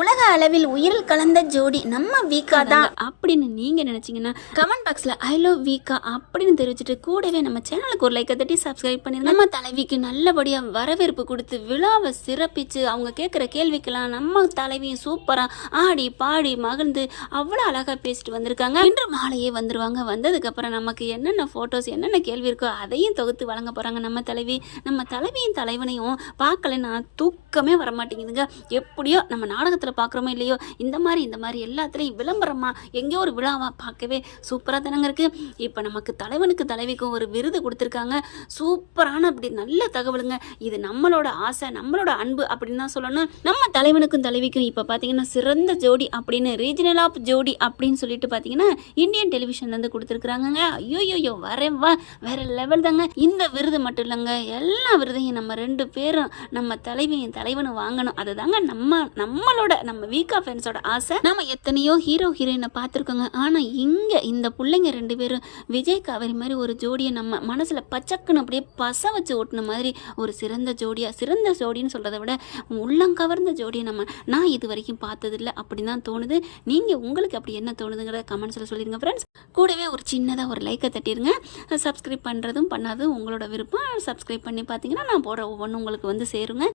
உலக அளவில் உயிரில் கலந்த ஜோடி நம்ம வீக்கா தான் அப்படின்னு நீங்க நினைச்சீங்கன்னா கமெண்ட் பாக்ஸ்ல ஐ லவ் வீக்கா அப்படின்னு தெரிவிச்சுட்டு கூடவே நம்ம சேனலுக்கு ஒரு லைக்கை தட்டி சப்ஸ்கிரைப் பண்ணிருங்க. நம்ம தலைவிக்கு நல்லபடியா வரவேற்பு கொடுத்து விழாவை சிறப்பிச்சு அவங்க கேட்குற கேள்விக்கெல்லாம் நம்ம தலைவியும் சூப்பரா ஆடி பாடி மகிழ்ந்து அவ்வளோ அழகா பேசிட்டு வந்திருக்காங்க. இன்று மாலையே வந்துருவாங்க. வந்ததுக்கு அப்புறம் நமக்கு என்னென்ன போட்டோஸ் என்னென்ன கேள்வி இருக்கோ அதையும் தொகுத்து வழங்க போறாங்க நம்ம தலைவி. நம்ம தலைவியும் தலைவனையும் பார்க்கலன்னா தூக்கமே வரமாட்டேங்குதுங்க. எப்படியோ நம்ம நாடகத்தில் பார்க்குறோமோ இல்லையோ இந்த மாதிரி எல்லாத்துலேயும் விளம்பரமா எங்கேயோ ஒரு விழாவா பார்க்கவே சூப்பராக தானங்க இருக்குது. இப்போ நமக்கு தலைவனுக்கு தலைவிக்கும் ஒரு விருது கொடுத்துருக்காங்க. சூப்பரான அப்படி நல்ல தகவலுங்க. இது நம்மளோட ஆசை நம்மளோட அன்பு அப்படின்னு தான் சொல்லணும். நம்ம தலைவனுக்கும் தலைவிக்கும் இப்போ பார்த்தீங்கன்னா சிறந்த ஜோடி அப்படின்னு ரீஜனல் ஆஃப் ஜோடி அப்படின்னு சொல்லிட்டு பார்த்தீங்கன்னா இந்தியன் டெலிவிஷன்லேருந்து கொடுத்துருக்குறாங்கங்க. ஐயோயோயோ வரேவா வேற லெவல் தாங்க. இந்த விருது மட்டும் இல்லைங்க, எல்லா விருதையும் நம்ம ரெண்டு பேரும் நம்ம தலைவியும் தலைவனும் வாங்கணும். அதுதாங்க நம்மளோட நம்ம வீக்கா ஃபேன்ஸோட ஆசை. நம்ம எத்தனையோ ஹீரோ ஹீரோயினை பார்த்துருக்கோங்க. ஆனால் இங்கே இந்த பிள்ளைங்க ரெண்டு பேரும் விஜய் காவேரி மாதிரி ஒரு ஜோடியை நம்ம மனசில் பச்சக்குன்னு அப்படியே பச வச்சு ஓட்டின மாதிரி ஒரு சிறந்த ஜோடின்னு சொல்கிறத விட உள்ளங்கவர்ந்த ஜோடியை நான் இது வரைக்கும் பார்த்ததில்லை அப்படின்னு தான் தோணுது. நீங்கள் உங்களுக்கு அப்படி என்ன தோணுதுங்கிறத கமெண்ட்ஸில் சொல்லிடுங்க ஃப்ரெண்ட்ஸ். கூடவே ஒரு சின்னதாக ஒரு லைக்கை தட்டிடுங்க. சப்ஸ்கிரைப் பண்ணுறதும் பண்ணாதும் உங்களோட விருப்பம். சப்ஸ்கிரைப் பண்ணி பார்த்தீங்கன்னா நான் போடுற ஒவ்வொன்றும் உங்களுக்கு வந்து சேருங்க.